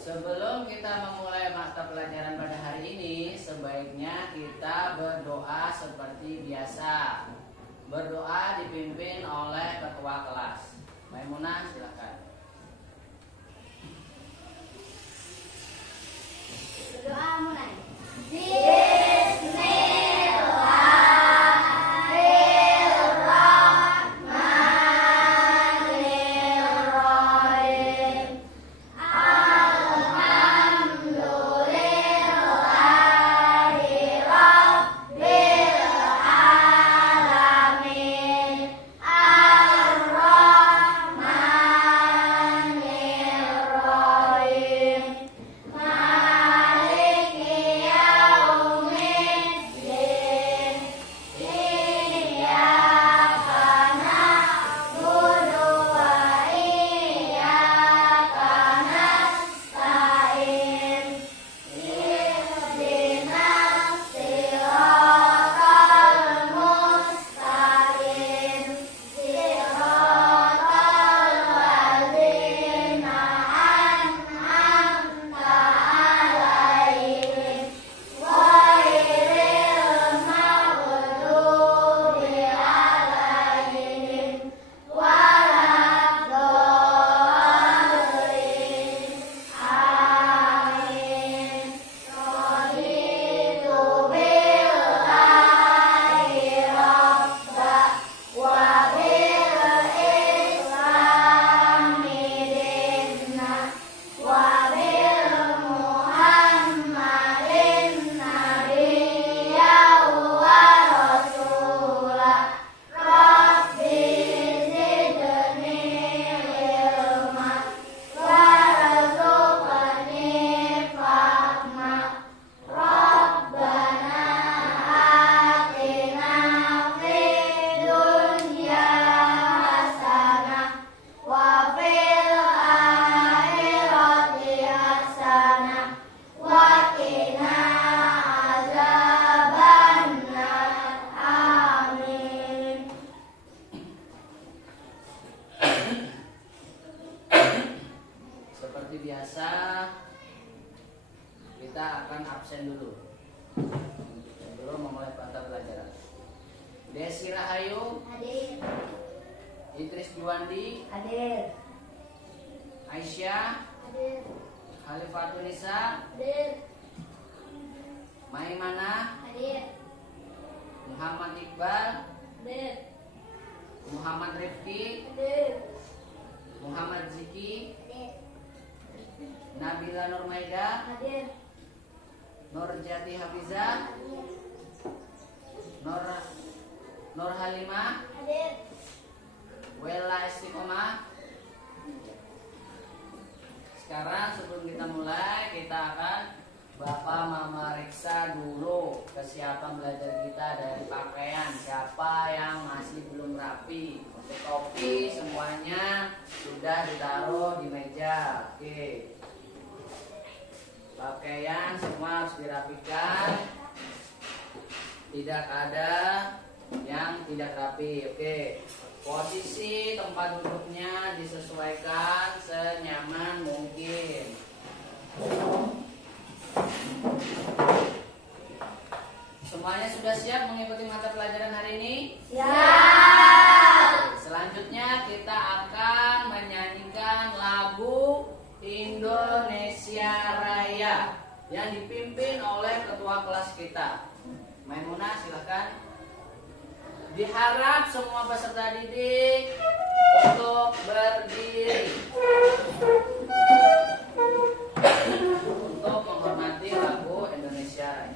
Sebelum kita memulai mata pelajaran pada hari ini, sebaiknya kita berdoa seperti biasa. Berdoa dipimpin oleh ketua kelas. Maimunah, silakan. Berdoa mulai. Seperti biasa, kita akan absen dulu sebelum memulai mata pelajaran. Desi Rahayu, Hadir. Idris Juwandi, Hadir. Aisyah, Hadir. Khalifatunisa, Hadir. Maimanah, Hadir. Muhammad Iqbal, Hadir. Muhammad Rifki, Hadir. Muhammad Ziki, Hadir. Nabila Nurmaida, Hadir. Nurjati Hafizah, Nur Halimah, Hadir. Wela Istiqomah. Sekarang sebelum kita mulai, kita akan Bapak Mama Riksa dulu kesiapan belajar kita dari pakaian. Siapa yang masih belum rapi? Untuk topi semuanya sudah ditaruh di meja. Oke. Pakaian semua harus dirapikan. Tidak ada yang tidak rapi. Oke. Posisi tempat duduknya disesuaikan senyaman mungkin. Semuanya sudah siap mengikuti mata pelajaran hari ini? Siap. Selanjutnya kita akan menyanyikan lagu Indonesia Raya yang dipimpin oleh ketua kelas kita. Maimunah, silakan. Diharap semua peserta didik untuk berdiri untuk menghormati lagu Indonesia Raya.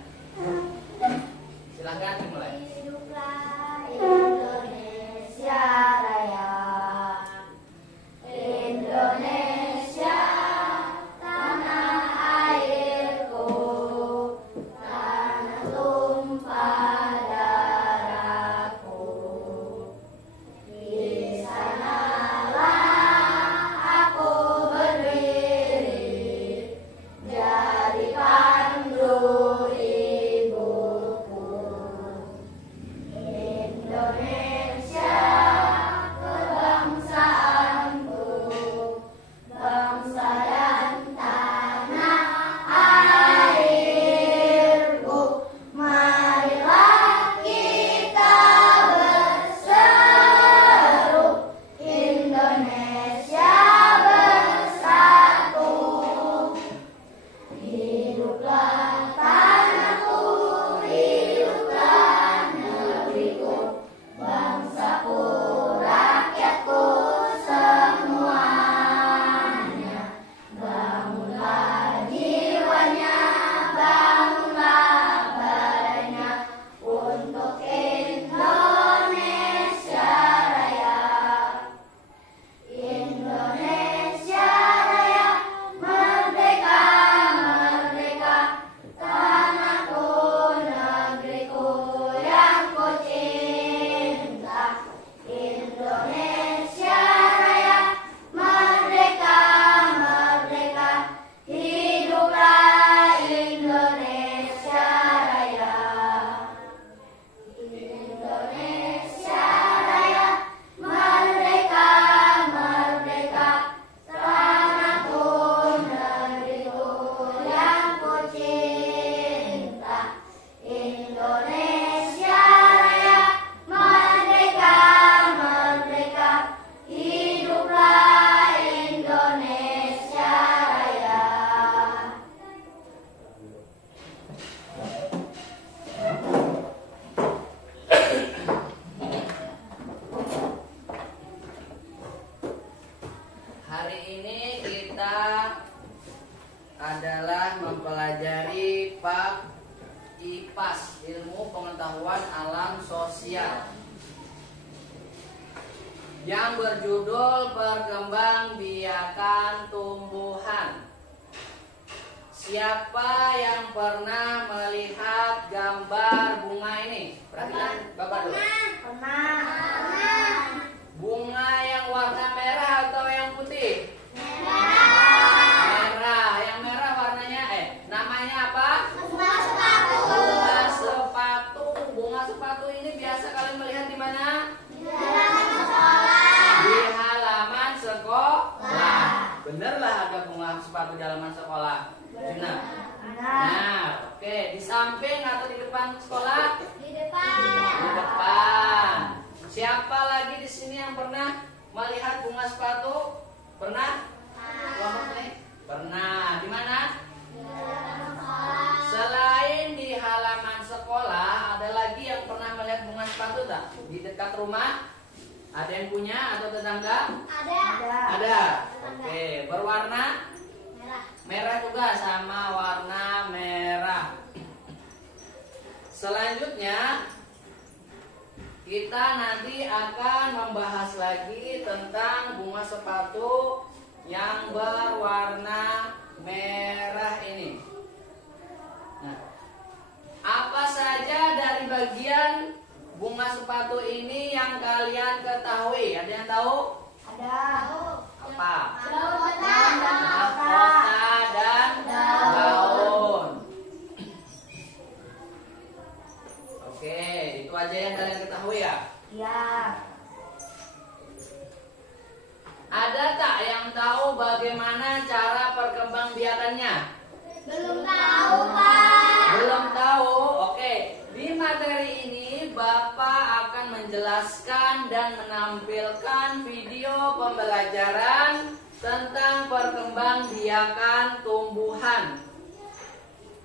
Silakan dimulai. Hiduplah Indonesia Raya. Indonesia tanah airku, tanah tumpah darahku. Di sanalah hari ini kita adalah mempelajari Pak IPAS, ilmu pengetahuan alam sosial, yang berjudul perkembangbiakan tumbuhan. Siapa yang pernah melihat gambar bunga ini? Perhatikan Bapak dulu. Pernah. Bunga yang warna merah atau yang putih? Merah. Merah. Yang merah warnanya namanya apa? Bunga sepatu. Bunga sepatu. Bunga sepatu ini biasa kalian melihat di mana? Di halaman sekolah. Di halaman sekolah. Benerlah ada bunga sepatu di halaman sekolah. Benar. Nah, oke. Di samping atau di depan sekolah? Di depan. Di depan. Siapa lagi di sini yang pernah melihat bunga sepatu? Pernah? Kelompok ini? Pernah. Di mana? Di halaman sekolah. Selain di halaman sekolah, ada lagi yang pernah melihat bunga sepatu tak? Di dekat rumah? Ada yang punya atau tetangga? Ada. Ada. Oke, berwarna Merah. merah juga, sama warna merah. Selanjutnya kita nanti akan membahas lagi tentang bunga sepatu yang berwarna merah ini. Nah, apa saja dari bagian bunga sepatu ini yang kalian ketahui? Ada yang tahu? Ada. Apa? Mahkota. Mahkota dan daun. Oke, itu aja yang kalian ketahui ya. Ya. Ada tak yang tahu bagaimana cara perkembangbiakannya? Belum tahu, Pak. Belum tahu? Oke, di materi ini Bapak akan menjelaskan dan menampilkan video pembelajaran tentang perkembangbiakan tumbuhan.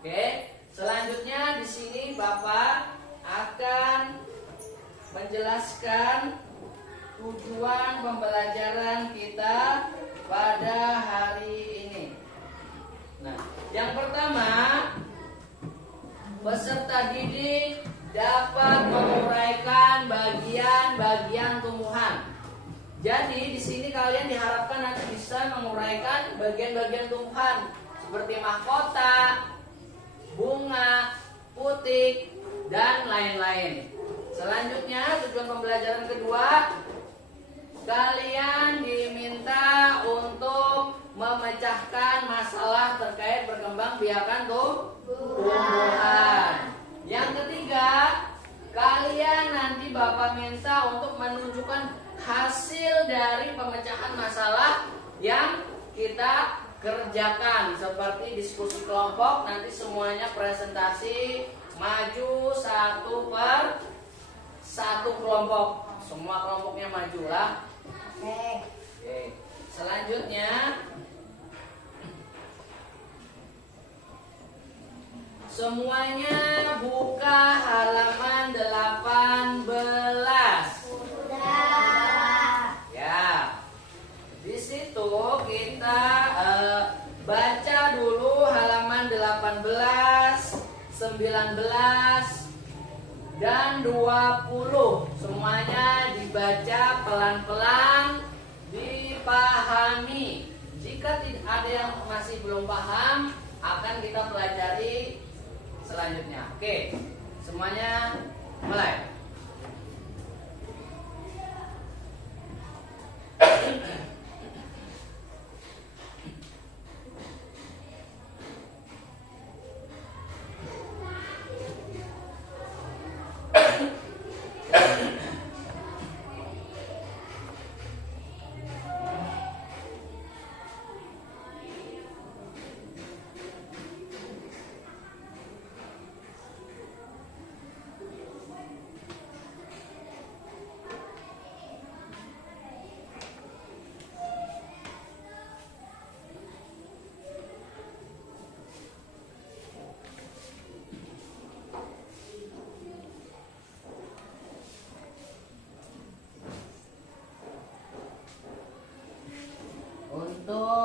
Oke, selanjutnya di sini Bapak akan menjelaskan tujuan pembelajaran kita pada hari ini. Nah, yang pertama, peserta didik dapat menguraikan bagian-bagian tumbuhan. Jadi di sini kalian diharapkan nanti bisa menguraikan bagian-bagian tumbuhan seperti mahkota, bunga, putik, dan lain-lain. Selanjutnya tujuan pembelajaran kedua, kalian diminta untuk memecahkan masalah terkait perkembangbiakan tumbuhan. Yang ketiga, kalian nanti Bapak minta untuk menunjukkan hasil dari pemecahan masalah yang kita kerjakan, seperti diskusi kelompok. Nanti semuanya presentasi, maju satu per satu kelompok. Semua kelompoknya majulah. Oke. Oke. Selanjutnya, semuanya buka halaman 18. Sudah. Ya. Di situ kita baca dulu halaman 18, 19 dan 20. Semuanya dibaca pelan-pelan, dipahami. Jika tidak ada yang masih belum paham, akan kita pelajari selanjutnya. Oke, semuanya mulai.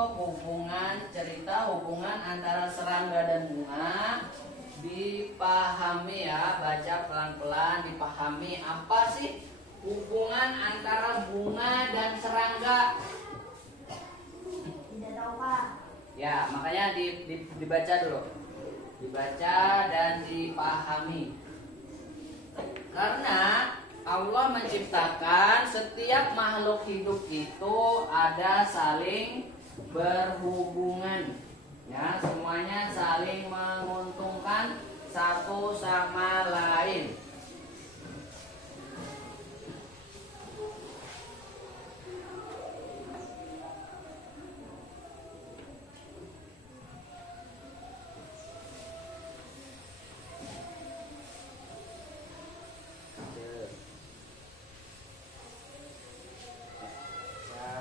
untuk cerita hubungan antara serangga dan bunga. Dipahami ya, baca pelan-pelan, dipahami apa sih hubungan antara bunga dan serangga. Tidak tahu Pak. Ya, makanya dibaca dulu. Dibaca dan dipahami. Karena Allah menciptakan setiap makhluk hidup itu ada saling berhubungan. Ya, semuanya saling menguntungkan satu sama lain.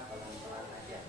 Pelan-pelan aja.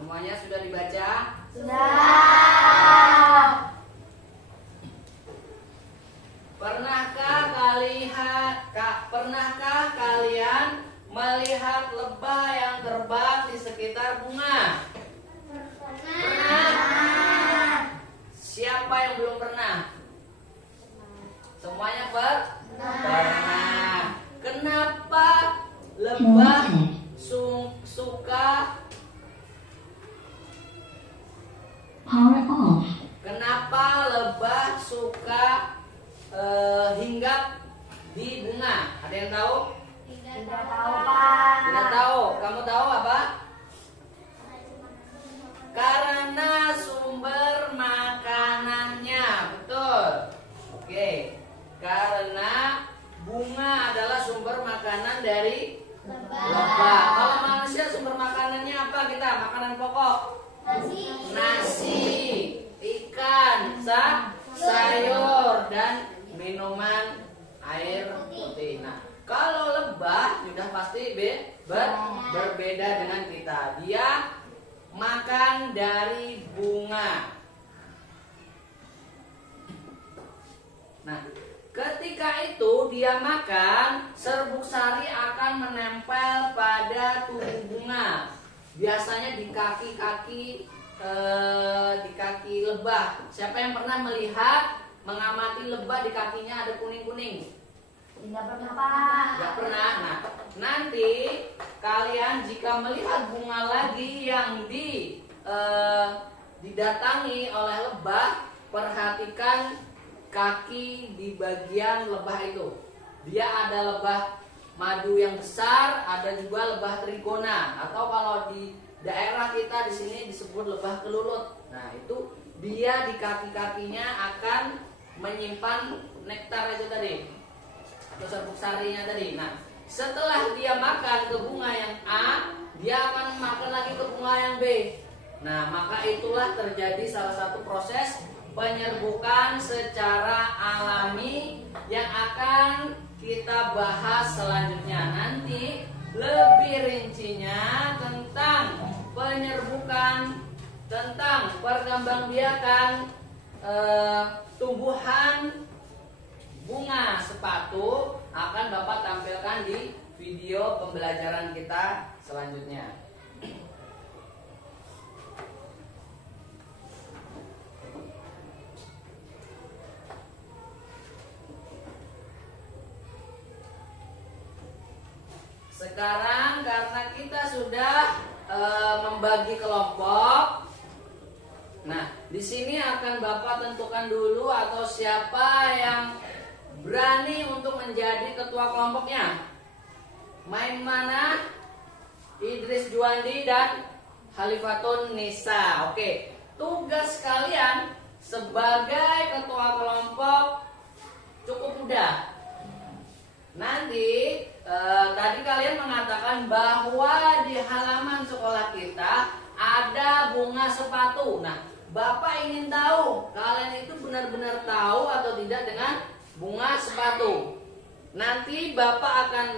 Semuanya sudah dibaca? Sudah. Pernahkah kalian melihat lebah yang terbang di sekitar bunga? Pernah. Siapa yang belum pernah? Semuanya pernah. Kenapa lebah suka Power off. Kenapa lebah suka hinggap di bunga? Ada yang tahu? Tidak tahu Pak. Tidak tahu. Kamu tahu apa? Karena sumber makanannya. Betul. Oke. Karena bunga adalah sumber makanan dari lebah. Kalau manusia sumber makanannya apa kita? Makanan pokok. Nasi, ikan, sayur, dan minuman air putih. Nah, kalau lebah sudah pasti berbeda dengan kita. Dia makan dari bunga. Nah, ketika itu dia makan, serbuk sari akan menempel pada tubuh bunga. Biasanya di kaki-kaki lebah. Siapa yang pernah melihat, mengamati lebah di kakinya ada kuning-kuning? Tidak pernah Pak. Tidak pernah. Nah, nanti kalian jika melihat bunga lagi yang didatangi oleh lebah, perhatikan kaki di bagian lebah itu. Dia ada lebah madu yang besar, ada juga lebah trigona, atau kalau di daerah kita di sini disebut lebah kelulut. Nah, itu dia di kaki-kakinya akan menyimpan nektar itu tadi, atau serbuk sarinya tadi. Nah, setelah dia makan ke bunga yang A, dia akan makan lagi ke bunga yang B. Nah, maka itulah terjadi salah satu proses penyerbukan secara alami yang akan kita bahas selanjutnya. Nanti nanti lebih rincinya tentang penyerbukan, tentang perkembangbiakan tumbuhan bunga sepatu akan Bapak tampilkan di video pembelajaran kita selanjutnya. Sekarang karena kita sudah membagi kelompok, nah di sini akan Bapak tentukan dulu atau siapa yang berani untuk menjadi ketua kelompoknya. Main mana? Idris Juandi dan Halifatun Nisa. Oke, tugas kalian sebagai ketua kelompok cukup mudah. Nanti tadi kalian mengatakan bahwa di halaman sekolah kita ada bunga sepatu. Nah, Bapak ingin tahu kalian itu benar-benar tahu atau tidak dengan bunga sepatu. Nanti Bapak akan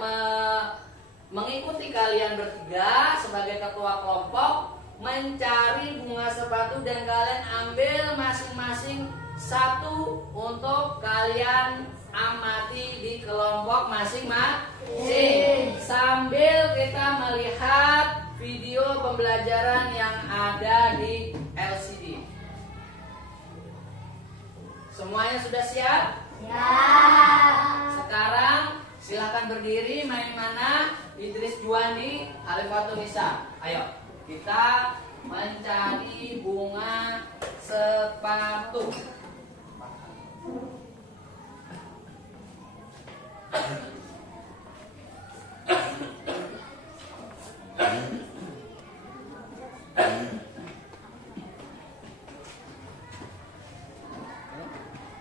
mengikuti kalian bertiga sebagai ketua kelompok mencari bunga sepatu dan kalian ambil masing-masing satu untuk kalian amati di kelompok masing-masing sambil kita melihat video pembelajaran yang ada di LCD. Semuanya sudah siap? Ya. Sekarang silahkan berdiri. Main mana? Idris Juandi, Halifatun Nisa. Ayo, kita mencari bunga sepatu.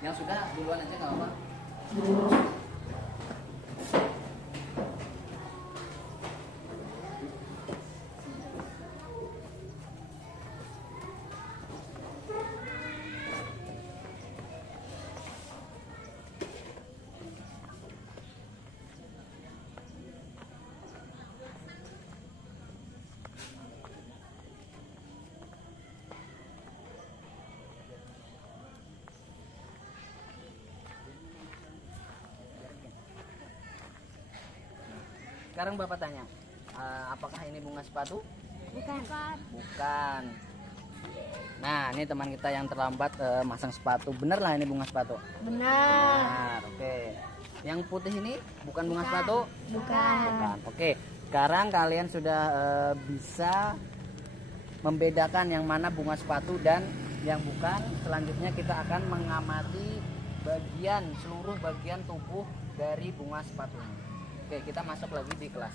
Yang sudah duluan aja nggak apa-apa. Sekarang Bapak tanya, apakah ini bunga sepatu? Bukan. Bukan. Nah, ini teman kita yang terlambat masang sepatu. Bener lah ini bunga sepatu? Benar. Oke. Yang putih ini bukan bunga sepatu? Bukan. Oke. Sekarang kalian sudah bisa membedakan yang mana bunga sepatu dan yang bukan. Selanjutnya kita akan mengamati seluruh bagian tubuh dari bunga sepatu ini. Oke, kita masuk lagi di kelas.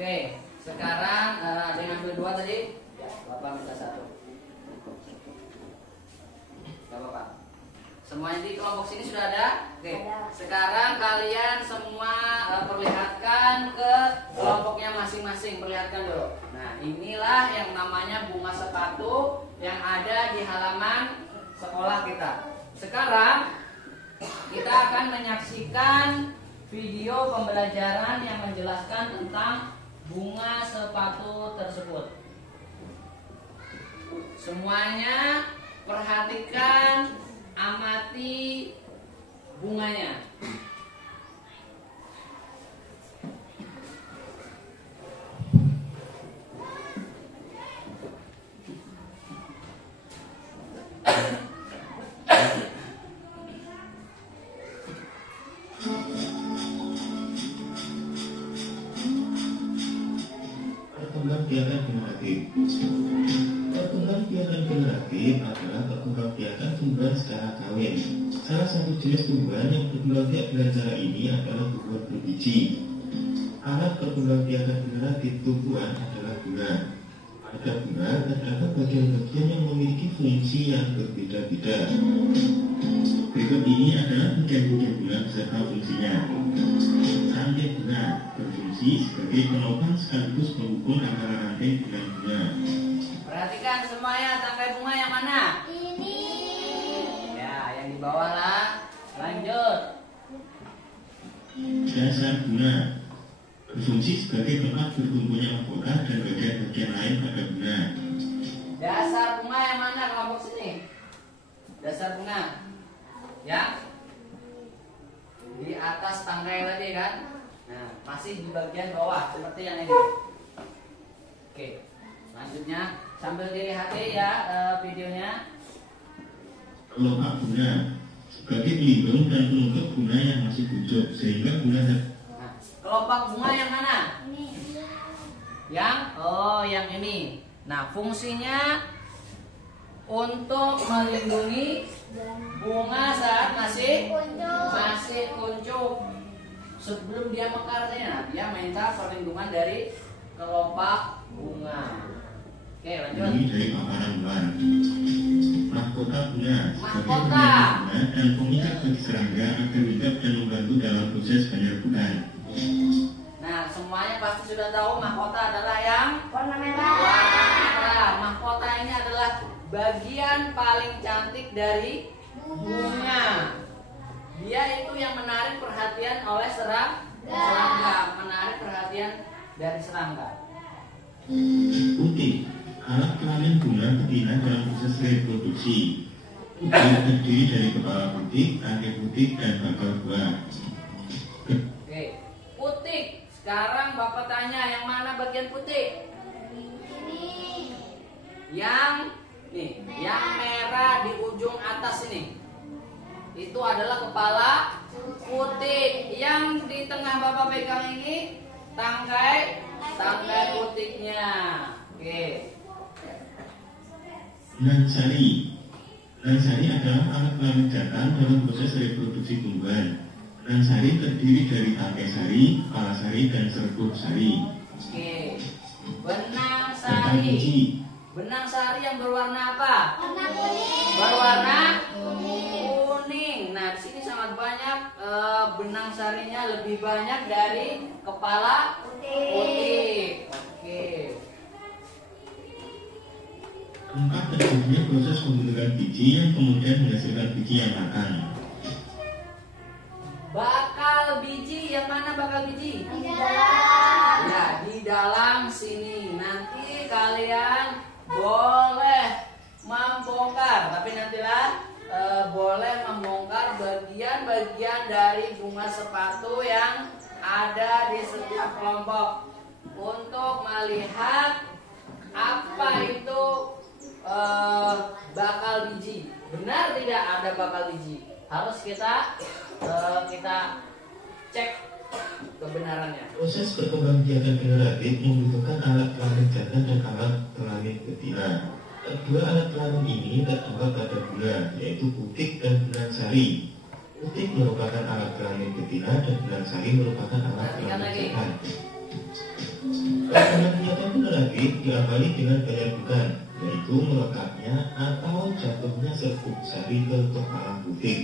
Oke, sekarang ada yang ambil dua tadi? Bapak minta satu. Gak apa-apa. Semuanya di kelompok sini sudah ada? Oke. Sekarang kalian semua perlihatkan ke kelompoknya masing-masing. Perlihatkan dulu. Nah, inilah yang namanya bunga sepatu yang ada di halaman sekolah kita. Sekarang kita akan menyaksikan video pembelajaran yang menjelaskan tentang bunga sepatu tersebut. Semuanya perhatikan, amati bunganya. perkembangbiakan generatif. Perkembangbiakan generatif adalah perkembangbiakan tumbuhan secara kawin. Salah satu jenis tumbuhan yang berkembangbiak dengan cara ini adalah tumbuhan berbiji. Alat perkembangbiakan generatif tumbuhan adalah bunga. Pada bunga terdapat bagian-bagian yang memiliki fungsi yang berbeda-beda. Berikut ini adalah bagian-bagian bunga beserta fungsinya. Rantai bunga berfungsi sebagai penopang sekaligus pengukur antara rantai dengan bunga. Perhatikan semuanya, tangkai bunga yang mana? Ini. Ya, yang di bawah lah. Lanjut. Dasar bunga berfungsi sebagai tempat berkumpulnya mahkota dan bagian-bagian lain pada bunga. Dasar bunga yang mana kelompok sini? Dasar bunga. Ya. Di atas tangkai tadi kan? Nah, masih di bagian bawah seperti yang ini. Oke. Selanjutnya sambil dilihatin ya videonya. Kelopak bunga sebagai pelindung dan penutup bunga yang masih bujuk sehingga bunga Nah, kelopak bunga yang mana? Ini. Yang ini. Nah, fungsinya untuk melindungi bunga saat masih kuncup. Sebelum dia mekarnya, dia minta perlindungan dari kelopak bunga. Oke, lanjut. ini dari paparan luar. Mahkota bunga sebagai Mahkota. penjaga bunga dan pengikat bagi serangga agar hidup dan membantu dalam proses penyerbukan. Nah, semuanya pasti sudah tahu mahkota adalah yang Warna merah. warna merah. Mahkota ini adalah bagian paling cantik dari bunga. Dia itu yang menarik perhatian oleh serangga, menarik perhatian dari serangga. Putik, alat kelamin bunga betina dalam proses reproduksi. Putik terdiri dari kepala putik, rantai putik, dan bakal buah. Oke, putik. Sekarang Bapak tanya yang mana bagian putik? Ini. Yang merah di ujung atas ini. Itu adalah kepala putik. Yang di tengah Bapak pegang ini tangkai putiknya. Oke. Nansari. Nansari adalah alat kelamin jantan dalam proses reproduksi tumbuhan. Nansari terdiri dari tangkai sari, kepala sari, dan serbuk sari. Oke. Benang Batang sari. biji. Benang sari yang berwarna apa? Warna kuning. Berwarna kuning. Nah, di sini sangat banyak benang sarinya, lebih banyak dari kepala putih. Oke. Keempat, terjadinya proses pembentukan biji yang kemudian menghasilkan biji yang makan. Bakal biji, yang mana bakal biji? Di dalam. Ya, di dalam sini. Nanti kalian boleh membongkar, tapi nantilah boleh membongkar bagian-bagian dari bunga sepatu yang ada di setiap kelompok untuk melihat apa itu bakal biji. Benar tidak ada bakal biji? Harus kita cek kebenarannya. Proses perkembangbiakan generatif membutuhkan alat kelamin jantan dan alat kelamin betina. Kedua alat kelamin ini terdapat pada bunga, yaitu putik dan benang sari. Putik merupakan alat kelamin betina dan benang sari merupakan alat kelamin jantan. Perkembangbiakan generatif diawali dengan penyerbukan, yaitu melekatnya atau jatuhnya serbuk sari ke kepala putik.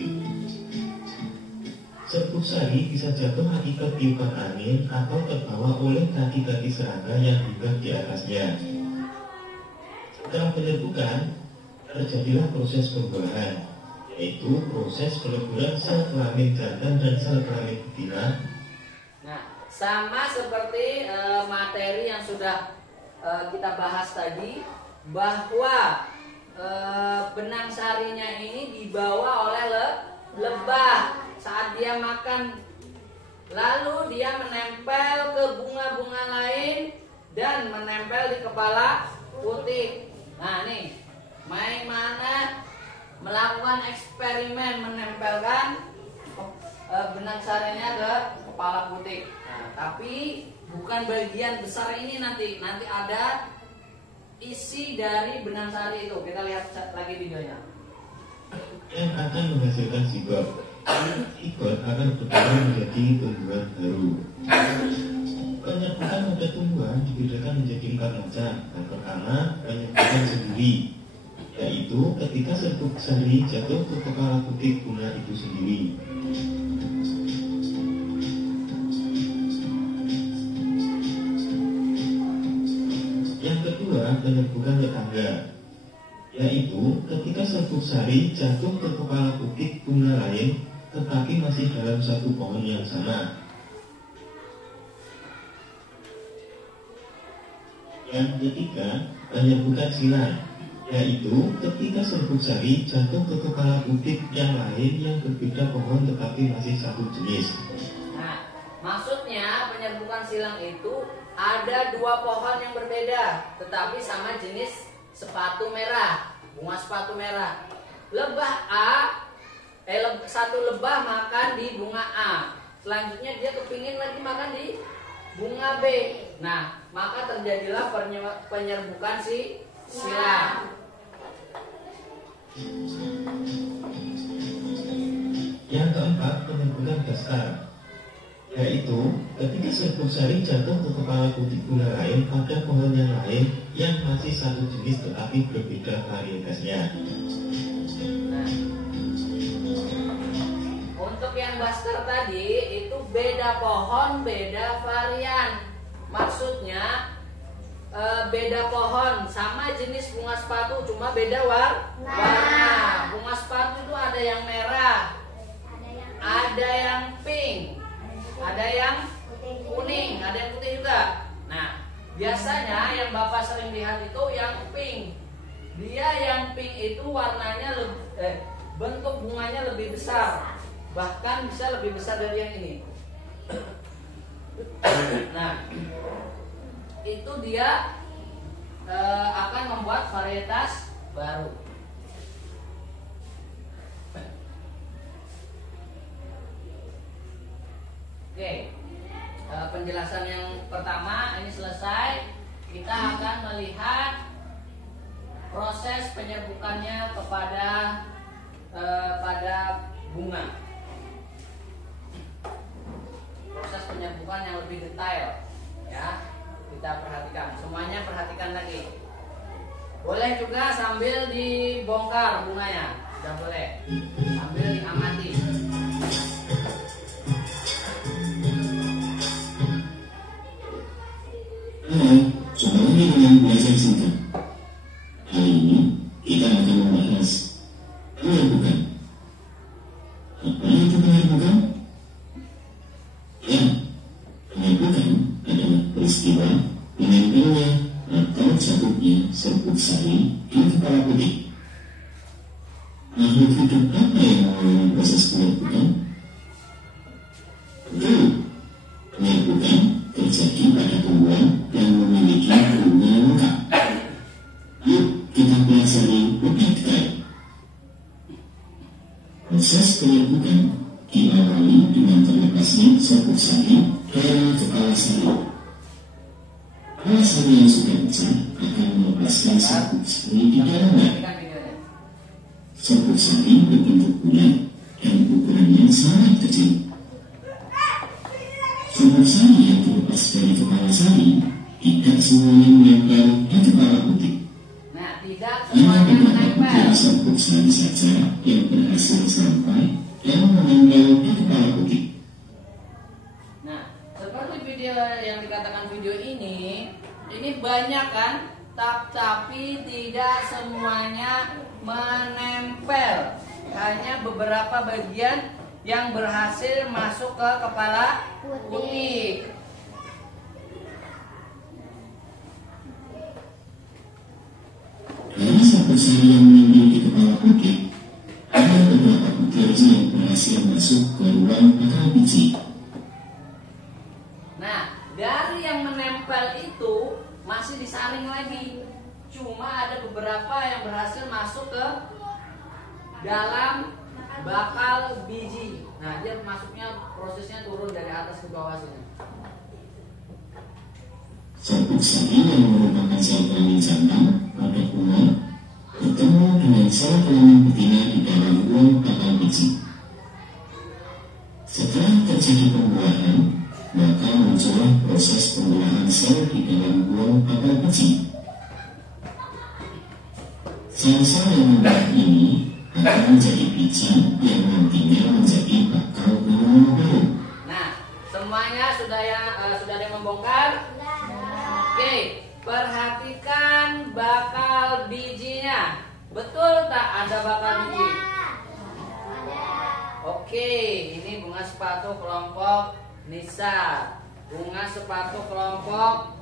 Serbuk sari bisa jatuh akibat tiupan angin atau terbawa oleh kaki-kaki serangga yang hinggap di atasnya. Setelah penyerbukan, terjadilah proses pembuahan, yaitu proses peleburan sel kelamin jantan dan sel kelamin betina. Nah, sama seperti materi yang sudah kita bahas tadi, bahwa benang sarinya ini dibawa oleh lebah saat dia makan, lalu dia menempel ke bunga-bunga lain dan menempel di kepala putik. Nah, nih main mana melakukan eksperimen menempelkan benang sarinya ke kepala putik. Nah, tapi bukan bukan bagian besar ini nanti ada isi dari benang sari itu. Kita lihat lagi videonya. Yang akan menghasilkan zigot. Zigot akan berkembang menjadi tumbuhan baru. Penyerbukan pada tumbuhan dibedakan menjadi 4 macam. Yang pertama, penyerbukan sendiri, yaitu ketika serbuk sari jatuh ke kepala putik bunga itu sendiri. Yang kedua, penyerbukan tetangga, yaitu ketika serbuk sari jatuh ke kepala putik bunga lain tetapi masih dalam satu pohon yang sama. Yang ketiga, penyerbukan silang, yaitu ketika serbuk sari jatuh ke kepala putik yang lain yang berbeda pohon tetapi masih satu jenis. Nah, maksudnya penyerbukan silang itu ada 2 pohon yang berbeda tetapi sama jenis sepatu merah, bunga sepatu merah. Satu lebah makan di bunga A, selanjutnya dia kepingin lagi makan di bunga B. Nah, maka terjadilah penyerbukan silang. Yang keempat, penyerbukan dasar, yaitu ketika serbuk sari jatuh ke kepala putik bunga lain pada pohon yang lain yang masih satu jenis tetapi berbeda varietasnya. Nah, untuk yang baster tadi itu beda pohon, beda varian. Maksudnya beda pohon, sama jenis bunga sepatu, cuma beda warna. Bunga sepatu itu ada yang merah, ada yang pink, ada yang kuning, ada yang putih juga. Nah, biasanya yang Bapak sering lihat itu yang pink. Dia yang pink itu warnanya bentuk bunganya lebih besar, bahkan bisa lebih besar dari yang ini. Nah, itu dia akan membuat varietas baru. Oke, penjelasan yang pertama ini selesai. Kita akan melihat proses penyerbukannya pada bunga. Proses penyerbukan yang lebih detail, ya. Kita perhatikan, semuanya perhatikan lagi. Boleh juga sambil dibongkar bunganya, sudah boleh. Sambil diamati. Halo, jumpa lagi dengan belajar singkat. Hari ini kita akan membahas penyerbukan. Apa itu penyerbukan? Ya, penyerbukan adalah peristiwa menempelnya atau jatuhnya serbuk sari di kepala putik. Makhluk hidup apa yang mengalami proses penyerbukan? Betul, penyerbukan terjadi pada tumbuhan yang memiliki bunga lengkap. Yuk kita pelajari lebih detail. Proses penyerbukan diawali dengan terlepasnya serbuk sari dari kepala sari. Kepala sari yang sudah pecah akan melepaskan serbuk sari di dalamnya. Serbuk sari berbentuk bulat dan ukurannya sangat kecil. Serbuk sari yang terlepas dari kepala sari tidak semuanya menempel di kepala putik. Nah, tidak Hanya semuanya beberapa menempel. butir serbuk sari saja yang berhasil sampai dan menempel di kepala putik. Nah, seperti video yang dikatakan video ini banyak kan, tapi tidak semuanya menempel. Hanya beberapa bagian yang berhasil masuk ke kepala putik. Dari serbuk sari yang menempel di kepala putik, ada beberapa butir yang berhasil masuk ke ruang akar biji. Nah, dari yang menempel itu masih disaring lagi. Cuma ada beberapa yang berhasil masuk ke dalam bakal biji. Nah, dia masuknya prosesnya turun dari atas ke bawah sini. Sabuk sari yang merupakan sel kelamin jantan pada bunga bertemu dengan sel kelamin betina di dalam ruang bakal biji. Setelah terjadi pembuahan, maka muncullah proses pembuahan sel di dalam ruang bakal biji. Sel-sel yang membuah ini akan menjadi biji yang nantinya menjadi bakal bunga baru. Nah, semuanya sudah ada yang membongkar? Oke, perhatikan bakal bijinya. Betul tak ada bakal biji? Oke, ini bunga sepatu kelompok Nisa, bunga sepatu kelompok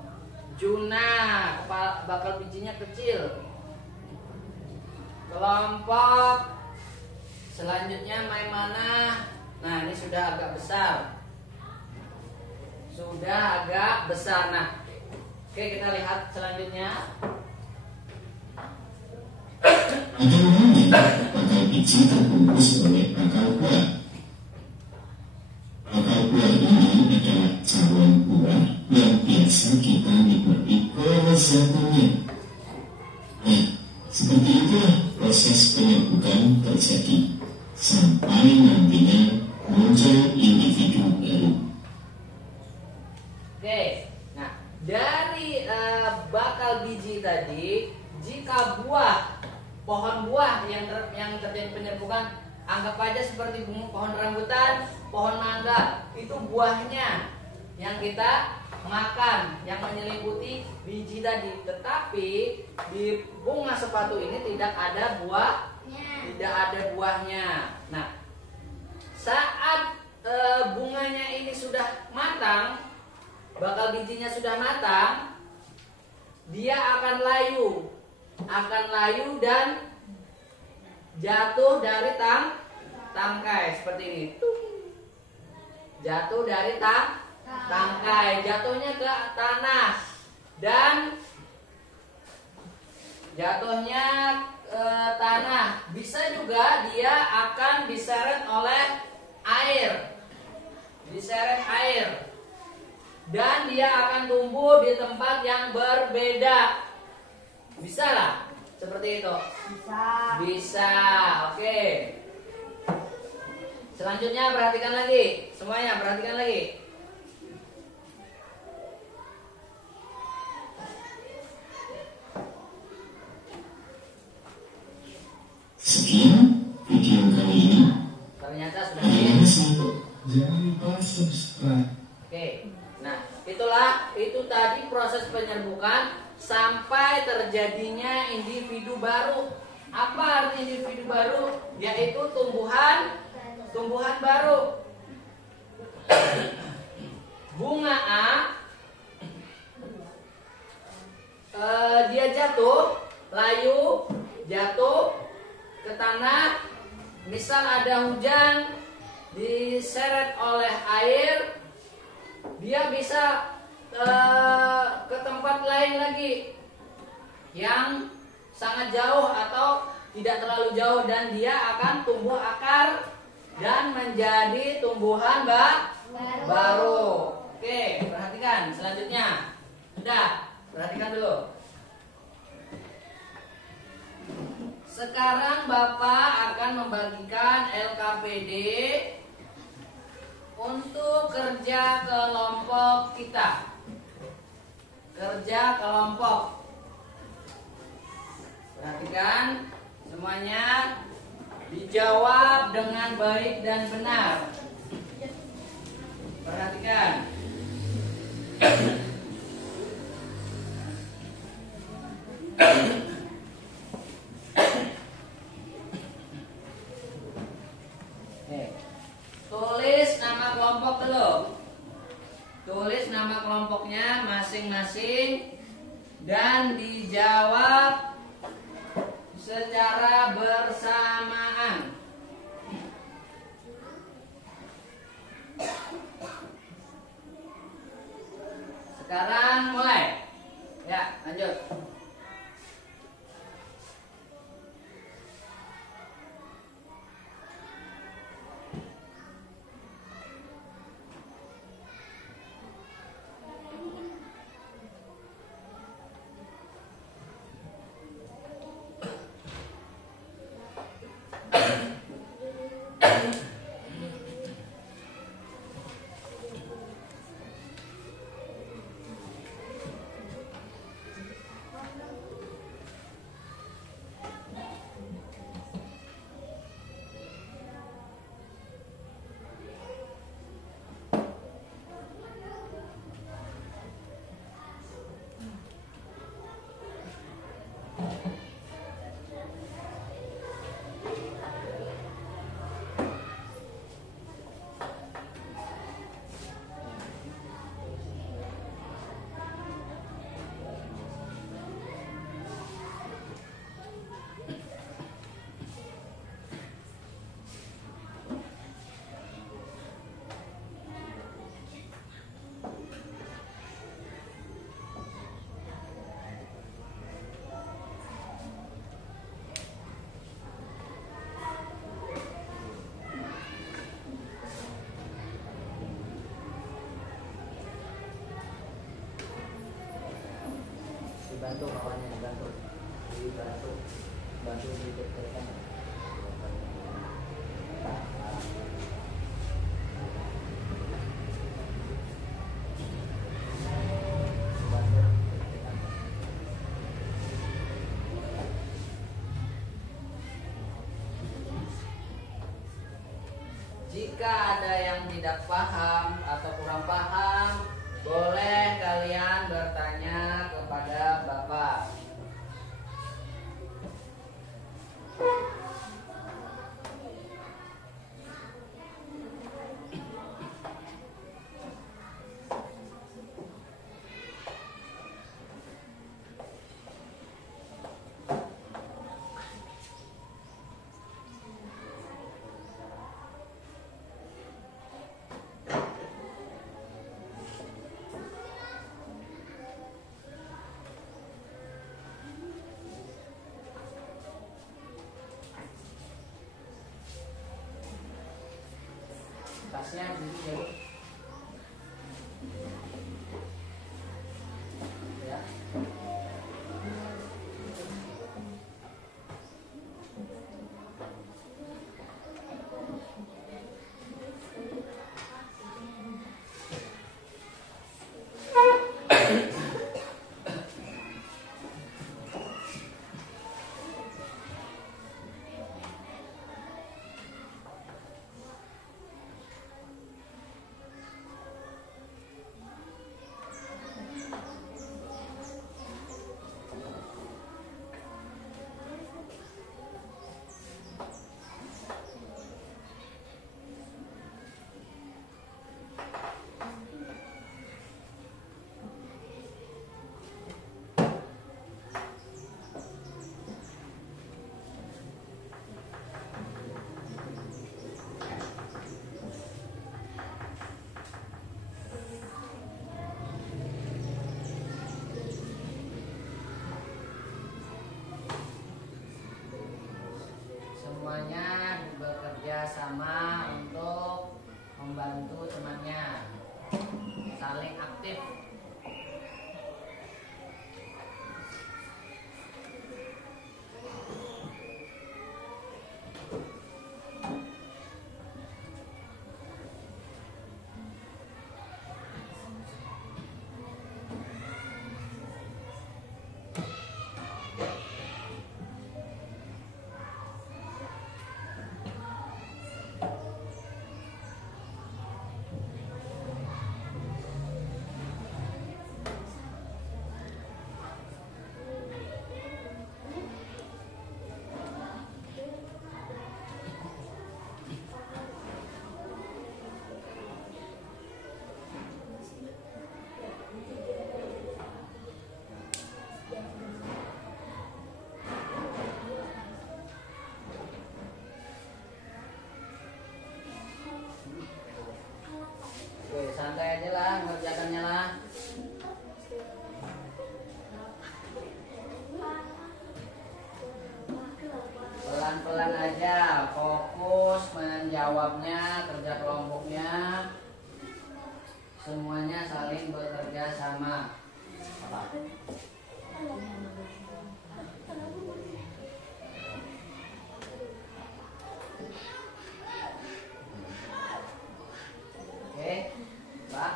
Juna, bakal bijinya kecil. Kelompok selanjutnya Maimanah. Nah, ini sudah agak besar. Nah, oke, kita lihat selanjutnya. Pada umumnya, bakal biji terbungkus oleh bakal buah. Bakal buah ini adalah cawan buah yang biasa kita nikmati kelezatannya. Nah, seperti itulah proses penyerbukan terjadi sampai nantinya muncul individu baru. Oke, nah dari bakal biji tadi, jika pohon buah yang terjadi penyerbukan, anggap aja seperti pohon rambutan, pohon mangga, itu buahnya yang kita makan, yang menyeliputi biji tadi. Tetapi di bunga sepatu ini tidak ada buahnya. Nah, saat bunganya ini sudah matang, bakal bijinya sudah matang, dia akan layu dan jatuh dari tangkai seperti ini. Jatuh dari tangkai, jatuhnya ke tanah dan jatuhnya ke tanah. Bisa juga dia akan diseret oleh air, dan dia akan tumbuh di tempat yang berbeda. Bisa lah seperti itu? Bisa. Oke. Selanjutnya perhatikan lagi. Semuanya perhatikan lagi. Sekian video kali ini. Ternyata sudah Jangan lupa subscribe. Oke. Nah, itu tadi proses penyerbukan sampai terjadinya individu baru. Apa arti individu baru? Yaitu tumbuhan baru. Bunga A dia layu jatuh ke tanah. Misal ada hujan, diseret oleh air, dia bisa ke tempat lain lagi yang sangat jauh atau tidak terlalu jauh, dan dia akan tumbuh akar dan menjadi tumbuhan baru. Oke, perhatikan selanjutnya. Sudah, perhatikan dulu. Sekarang Bapak akan membagikan LKPD untuk kerja kelompok kita. Kerja kelompok. Perhatikan semuanya, dijawab dengan baik dan benar. Perhatikan. Tulis nama kelompok dulu. Tulis nama kelompoknya masing-masing dan dijawab secara bersamaan. Sekarang mulai. Ya, lanjut. dibantu kawannya, dibantu didekatkan. Jika ada yang tidak paham atau kurang paham, boleh kalian bertanya kepada Bapak. Tasnya begini ya, Bu. Ya. Semuanya bekerja sama untuk membantu temannya, saling aktif. Oke, santai aja lah ngerjakannya lah. Pelan-pelan aja, fokus menjawabnya, kerja kelompoknya. Semuanya saling bekerja sama. Apa? Oke, Pak.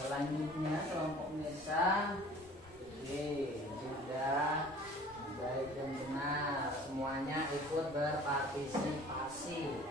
Selanjutnya kelompok Nesa. Oke, sudah baik dan benar. Semuanya ikut berpartisipasi.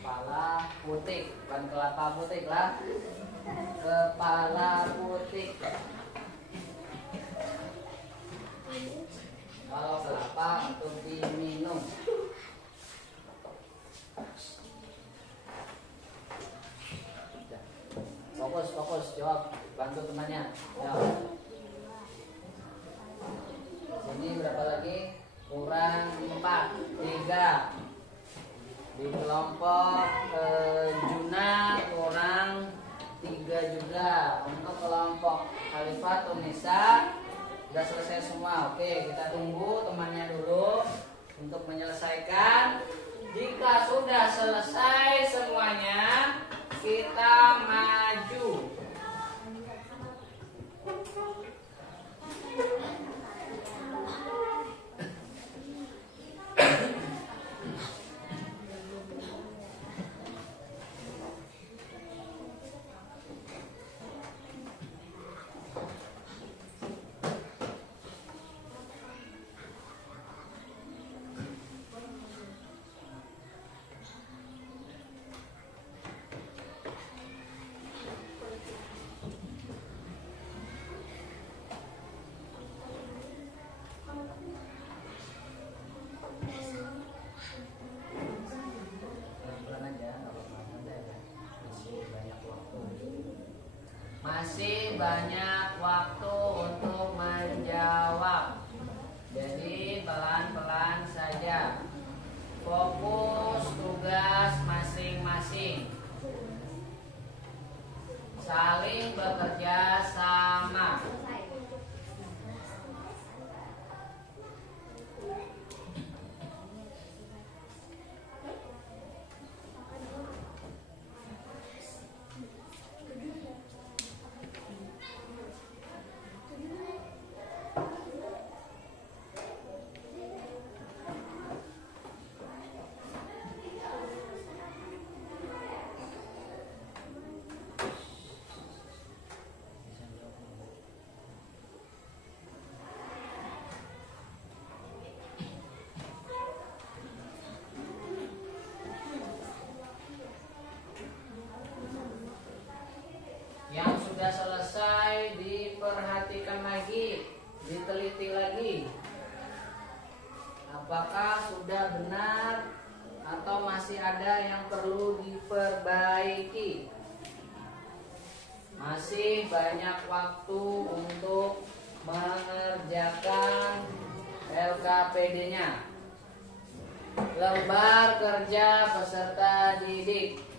kepala putik, bukan kelapa putik lah, kepala putik. Kalau kelapa untuk diminum. Fokus jawab, bantu temannya. Ya. Sini berapa lagi? Kurang 4, 3. Di kelompok Juna kurang 3 juga. Untuk kelompok Khalifah Tunisa sudah selesai semua. Oke, kita tunggu temannya dulu untuk menyelesaikan. Jika sudah selesai semuanya, kita maju. Masih banyak waktu untuk menjawab. Jadi pelan-pelan saja. Fokus tugas masing-masing. Saling bekerja sama. Yang sudah selesai diperhatikan lagi, diteliti lagi. Apakah sudah benar atau masih ada yang perlu diperbaiki? Masih banyak waktu untuk mengerjakan LKPD-nya. Lembar kerja peserta didik.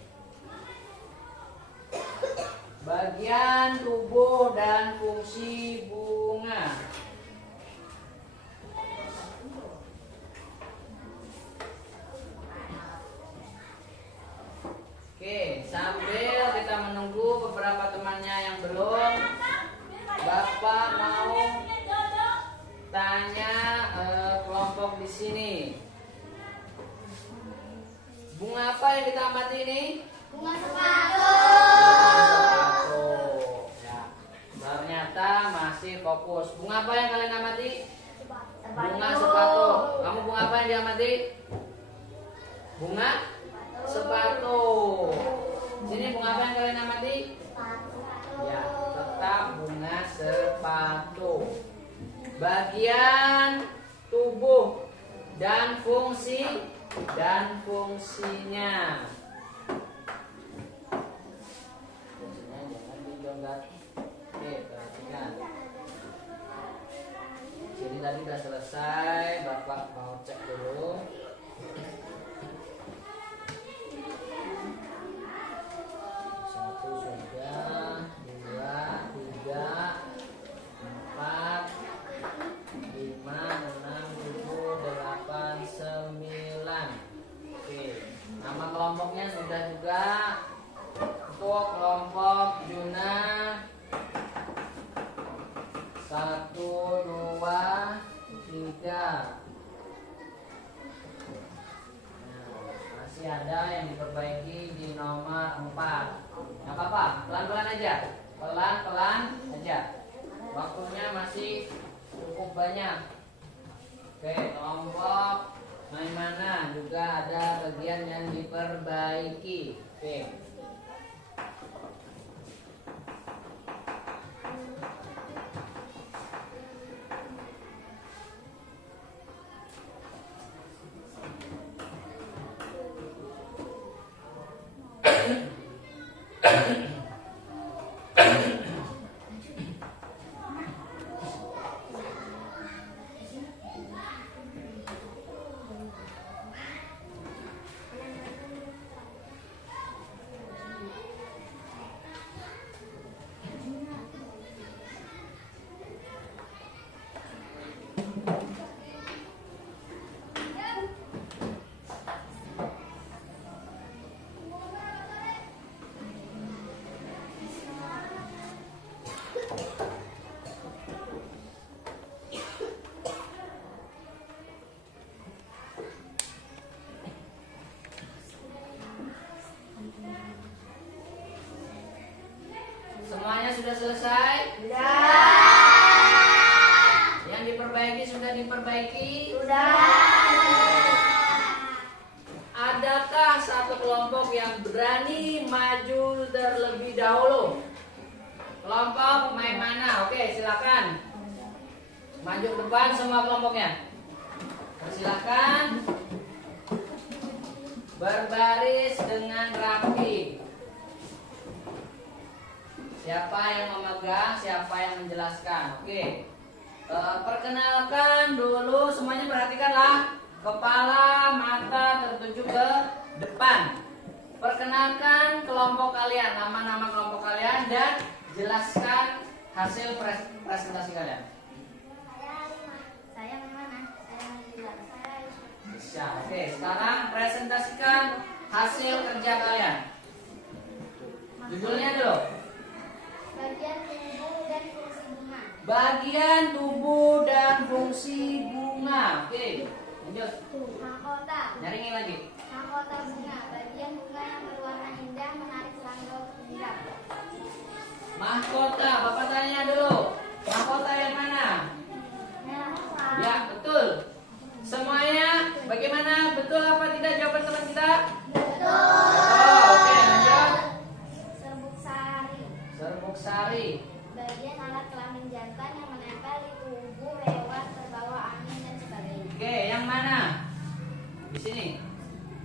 Bagian tubuh dan fungsi bunga. Oke, sambil kita menunggu beberapa temannya yang belum, Bapak mau tanya kelompok di sini. Bunga apa yang kita amati ini? Bunga sepatu. Ya, ternyata masih fokus. Bunga apa yang kalian amati? Bunga sepatu. Kamu bunga apa yang diamati? Bunga sepatu. Sini bunga apa yang kalian amati? Ya, tetap bunga sepatu. Bagian tubuh dan fungsinya. Jangan dijonggak. Oke, perhatikan. Jadi tadi sudah selesai, Bapak mau cek dulu. Satu sudah, 2, 3, 4, 5, 6, 7, 8, 9. Oke, nama kelompoknya sudah juga. Untuk kelompok Juna 1, 2, 3. Masih ada yang diperbaiki di nomor 4. Nggak apa-apa, pelan-pelan aja. Pelan-pelan aja. Waktunya masih cukup banyak. Oke, kelompok Maimana juga ada bagian yang diperbaiki. biji. Oke. Semuanya sudah selesai? Yang diperbaiki sudah diperbaiki? Adakah satu kelompok yang berani maju terlebih dahulu? Kelompok main mana? Oke, silakan. Maju ke depan semua kelompoknya. Silakan. Berbaris dengan rapi. Siapa yang memegang, siapa yang menjelaskan. Oke. Perkenalkan dulu, semuanya perhatikanlah. Kepala, mata tertuju ke depan. Perkenalkan kelompok kalian, nama-nama kelompok kalian, dan jelaskan hasil presentasi kalian. Saya mana? Saya Nabila. Saya Bisa. Oke, sekarang presentasikan hasil kerja kalian. Judulnya dulu. bagian tubuh dan fungsi bunga. Bagian tubuh dan fungsi bunga. Oke, lanjut. Mahkota. Nyaringin lagi. Mahkota bunga. Bagian bunga yang berwarna indah menarik serangga untuk hinggap. Mahkota, Bapak tanya dulu. Mahkota yang mana? Merah. Ya, betul. Semuanya bagaimana? Betul apa tidak jawaban teman kita? Betul. Oh, oke, lanjut. Serbuk sari. Serbuk sari. Bagian alat kelamin jantan yang menempel di tubuh hewan terbawa angin dan sebagainya. Oke, yang mana? Di sini.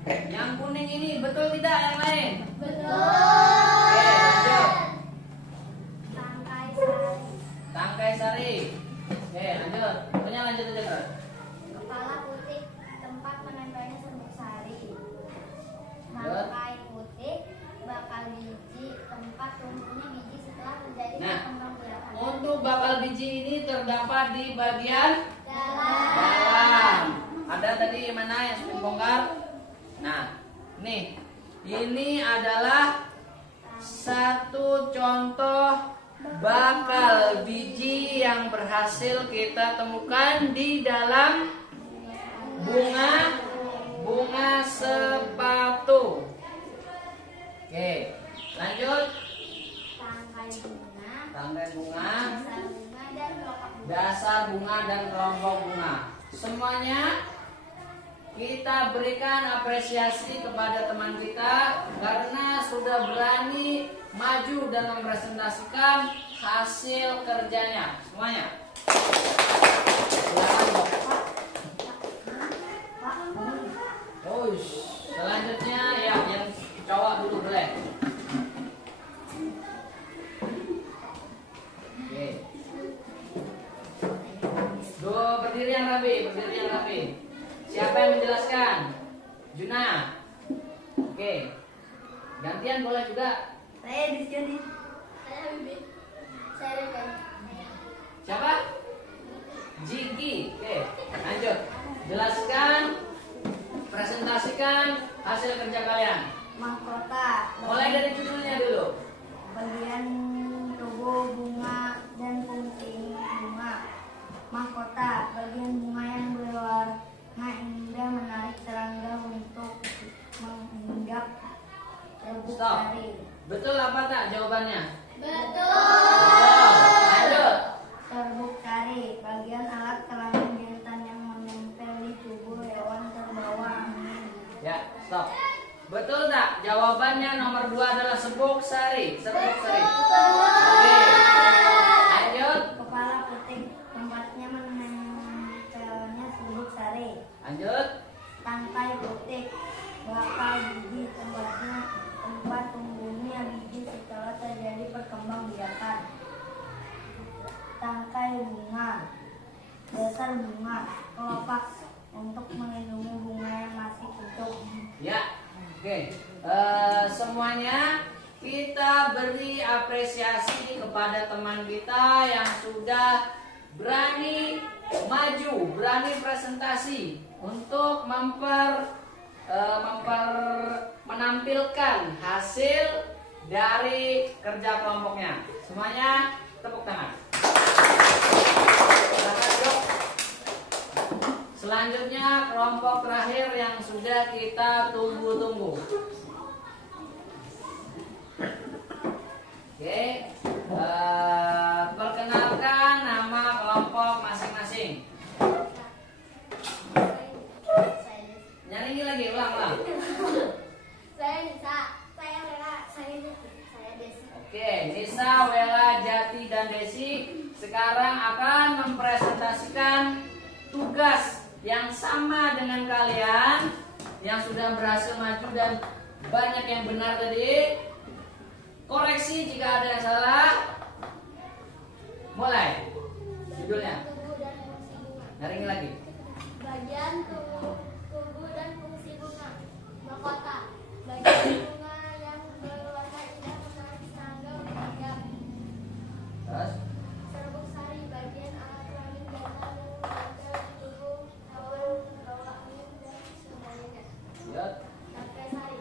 Yang kuning ini betul tidak yang lain? Betul. Oke, lanjut. Tangkai sari. Tangkai sari. Oke, lanjut. Pokoknya lanjut aja terus. Kepala putih, tempat menempelnya serbuk sari. Tangkai putih, bakal biji, tempat tumbuhnya biji setelah terjadi Nah, perkembangan biakan. untuk bakal biji ini terdapat di bagian Dalam. dalam. Ada tadi mana yang sudah dibongkar? Nah, nih. Ini adalah satu contoh bakal biji yang berhasil kita temukan di dalam bunga sepatu. Oke, lanjut. Tangkai bunga, Tangkai bunga, dasar bunga dan kelopak bunga. dasar bunga dan kelompok bunga. Semuanya kita berikan apresiasi kepada teman kita karena sudah berani maju dan mempresentasikan hasil kerjanya. Semuanya. Silakan, Dok. Ush. Selanjutnya ya yang cowok dulu boleh. Oke. Berdiri yang rapi, berdiri yang rapi. Siapa yang menjelaskan? Juna. Oke. Gantian boleh juga. Saya di sini. Saya Bibi. Saya Rekan. Siapa? Jiki. Oke, lanjut. Jelaskan, presentasikan hasil kerja kalian. Mahkota. Mulai dari judulnya dulu. Bagian tubuh bunga dan fungsi bunga. Mahkota, bagian bunga yang berwarna indah menarik serangga untuk menghinggap rebuk Stop. sari. Betul apa tak jawabannya? Betul. Lanjut. Serbuk sari, bagian alat kelamin jantan yang menempel di tubuh hewan terbawa angin. Ya, stop. Betul tak? Jawabannya nomor 2 adalah Sebok Sari. Sebok Sari. Oke. Lanjut. Kepala putik, tempatnya menempelnya Sebok Sari. Lanjut. Tangkai putik, bakal biji, tempat tumbuhnya biji setelah terjadi perkembangbiakan. Tangkai bunga, dasar bunga, kelopak untuk melindungi bunga yang masih tutup. Ya. Oke. Semuanya kita beri apresiasi kepada teman kita yang sudah berani maju, berani presentasi untuk menampilkan hasil dari kerja kelompoknya. Semuanya tepuk tangan. Silakan, Dok. Selanjutnya kelompok terakhir yang sudah kita tunggu-tunggu. Oke, perkenalkan nama kelompok masing-masing. Nyanyi lagi, ulang. Saya Nisa, saya Lela, saya Desi. Oke, Nisa, Wela, Jati, dan Desi sekarang akan mempresentasikan tugas yang sama dengan kalian yang sudah berhasil maju dan banyak yang benar tadi. Koreksi jika ada yang salah. Mulai. Judulnya. Tubuh dan fungsi bunga. Nyaring lagi. Bagian tubuh dan fungsi bunga. Mahkota. Bagian bunga yang berwarna indah menarik serangga menghadap. Terus. Serbuk sari. Bagian alat kelamin jantan menempel di tubuh hewan membawa angin dan sebagainya. Lihat. Tangkai sari.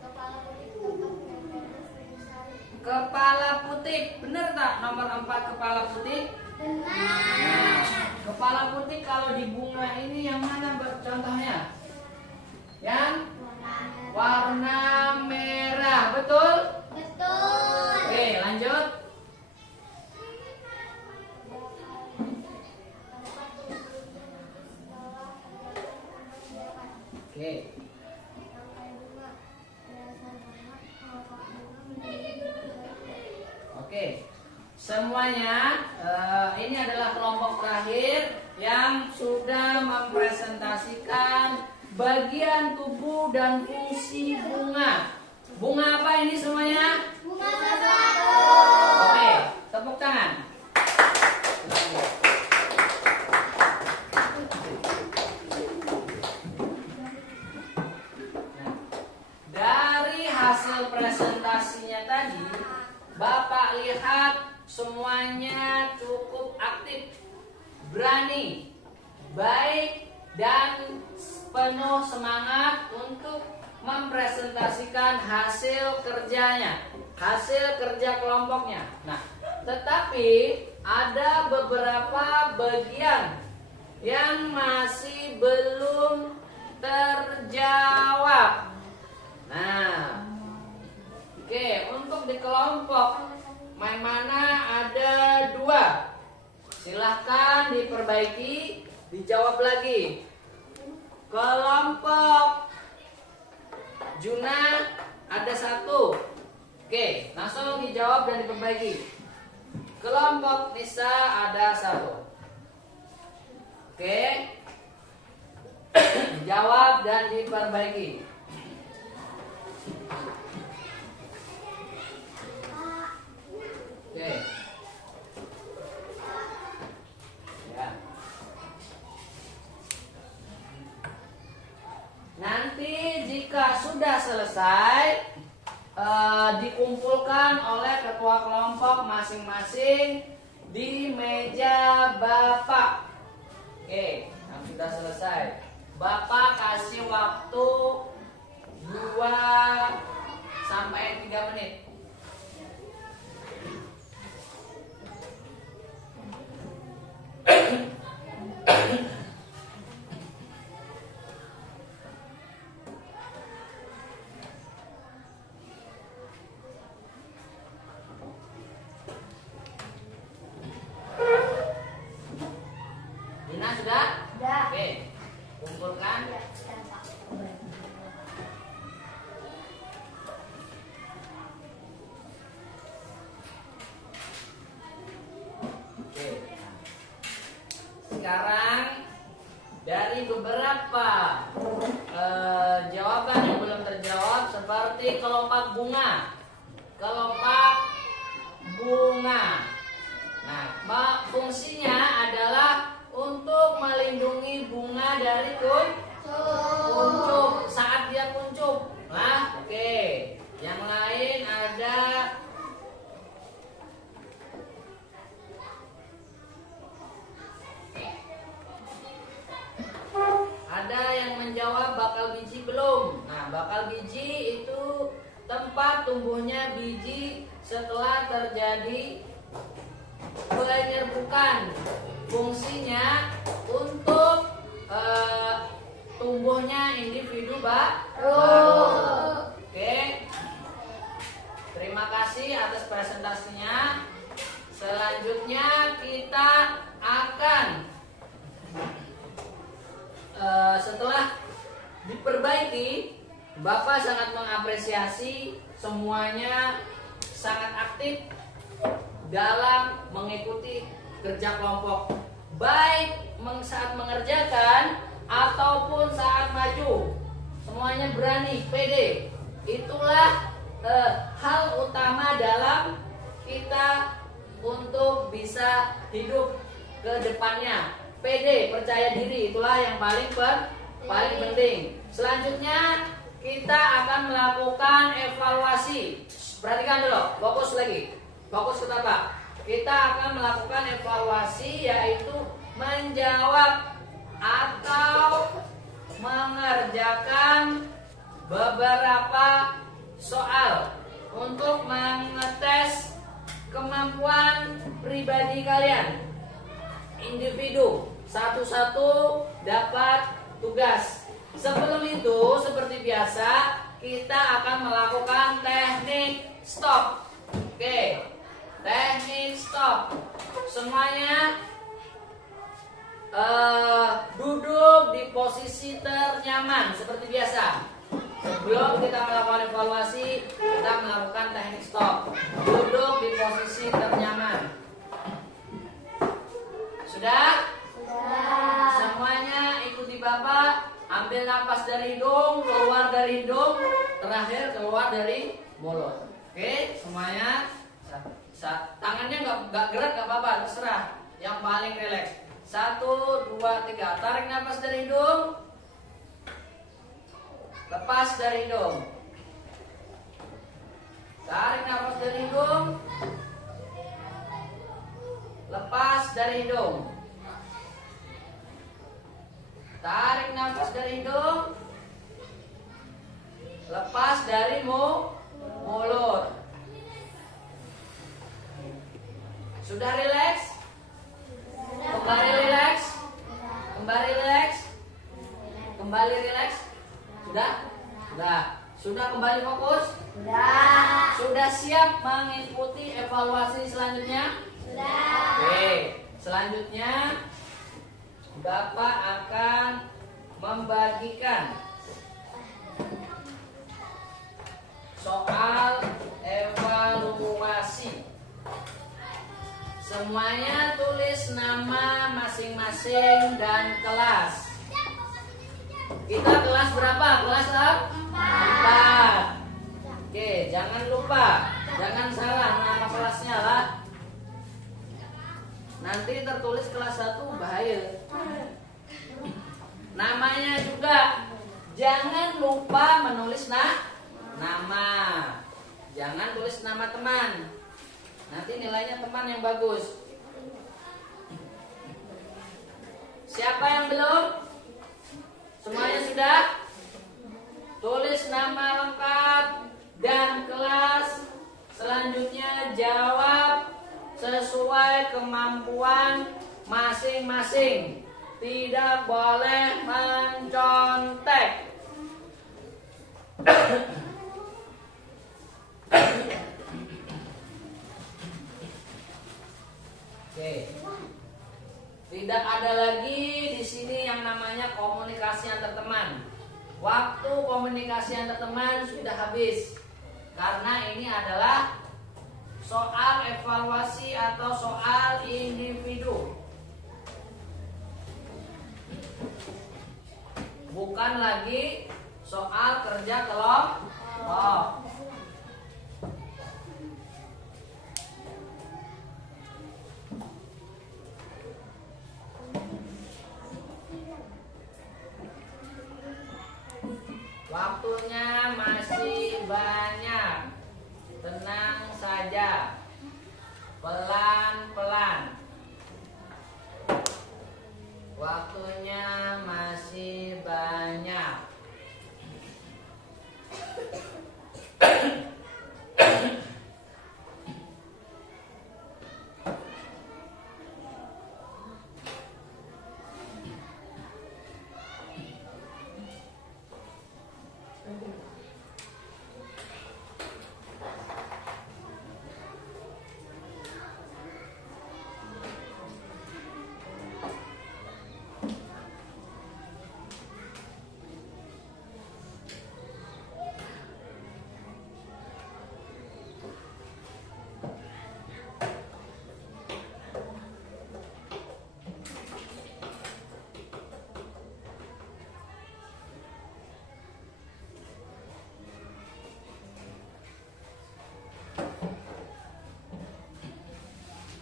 Kepala putik tempat menempelnya serbuk sari. Kepala putik. Benar tak nomor 4 kepala putik? Nah, kepala putik kalau di bunga ini yang mana contohnya? Yang warna merah, betul? Betul. Oke, lanjut. Oke. Oke. Semuanya ini adalah kelompok terakhir yang sudah mempresentasikan bagian tubuh dan fungsi bunga. Bunga apa ini semuanya? Bunga satu. Oke, tepuk tangan. Nah, dari hasil presentasinya tadi, Bapak lihat semuanya cukup aktif, berani, baik, dan penuh semangat untuk mempresentasikan hasil kerjanya, hasil kerja kelompoknya. Nah, tetapi ada beberapa bagian yang masih belum terjawab. Nah, oke, untuk di kelompok main mana ada 2. Silahkan diperbaiki, dijawab lagi. Kelompok Juna ada 1. Oke, langsung dijawab dan diperbaiki. Kelompok Nisa ada 1. Oke, dijawab dan diperbaiki. Oke. Ya. Nanti jika sudah selesai dikumpulkan oleh ketua kelompok masing-masing di meja Bapak. Oke, yang sudah selesai. Bapak kasih waktu 2 sampai 3 menit. Dina sudah? Sudah. Oke, kumpulkan. Ya, sudah, Pak. sekarang dari beberapa jawaban yang belum terjawab seperti kelopak bunga. Kelopak bunga. Nah, fungsinya adalah untuk melindungi bunga dari kuncup saat dia kuncup. Nah, oke. Yang lain ada yang menjawab bakal biji belum. Nah, bakal biji itu tempat tumbuhnya biji setelah terjadi penyerbukan. Fungsinya untuk tumbuhnya individu baru. Oke. Terima kasih atas presentasinya. Selanjutnya kita akan setelah diperbaiki, Bapak sangat mengapresiasi semuanya sangat aktif dalam mengikuti kerja kelompok, baik saat mengerjakan ataupun saat maju. Semuanya berani, pede. Itulah hal utama dalam kita untuk bisa hidup ke depannya. Pede, percaya diri, itulah yang paling penting. Selanjutnya kita akan melakukan evaluasi. Perhatikan dulu, fokus lagi. Fokus ke Bapak. Kita akan melakukan evaluasi, yaitu menjawab atau mengerjakan beberapa soal untuk mengetes kemampuan pribadi kalian. Individu satu-satu dapat tugas. Sebelum itu, seperti biasa, kita akan melakukan teknik stop. Oke, teknik stop. Semuanya duduk di posisi ternyaman seperti biasa. Sebelum kita melakukan evaluasi, kita melakukan teknik stop. Duduk di posisi ternyaman. Sudah? Semuanya ikuti Bapak. Ambil nafas dari hidung, keluar dari hidung, terakhir keluar dari mulut. Oke, semuanya. Tangannya nggak gerak nggak apa-apa, terserah. Yang paling rileks. 1, 2, 3. Tarik nafas dari hidung. Lepas dari hidung. Tarik nafas dari hidung. Lepas dari hidung. Tarik nafas dari hidung. Lepas dari mulut. Sudah rileks? Kembali rileks? Kembali rileks? Kembali rileks? Sudah? Sudah. Sudah kembali fokus? Sudah. Sudah siap mengikuti evaluasi selanjutnya? Sudah. Oke, selanjutnya Bapak akan membagikan soal evaluasi. Semuanya tulis nama masing-masing dan kelas. Kita kelas berapa? Kelas 4. Oke, jangan lupa, jangan salah nama kelasnya lah. Nanti tertulis kelas 1 bahaya. Namanya juga jangan lupa menulis nama. Jangan tulis nama teman. Nanti nilainya teman yang bagus. Siapa yang belum? Semuanya sudah? Tulis nama lengkap dan kelas. Selanjutnya jawab sesuai kemampuan masing-masing. Tidak boleh mencontek. Oke. Tidak ada lagi di sini yang namanya komunikasi antar teman. Waktu komunikasi antar teman sudah habis. Karena ini adalah soal evaluasi atau soal individu. Bukan lagi soal kerja kelompok. Waktunya masih banyak. Tenang saja. Pelan-pelan. Waktunya masih banyak.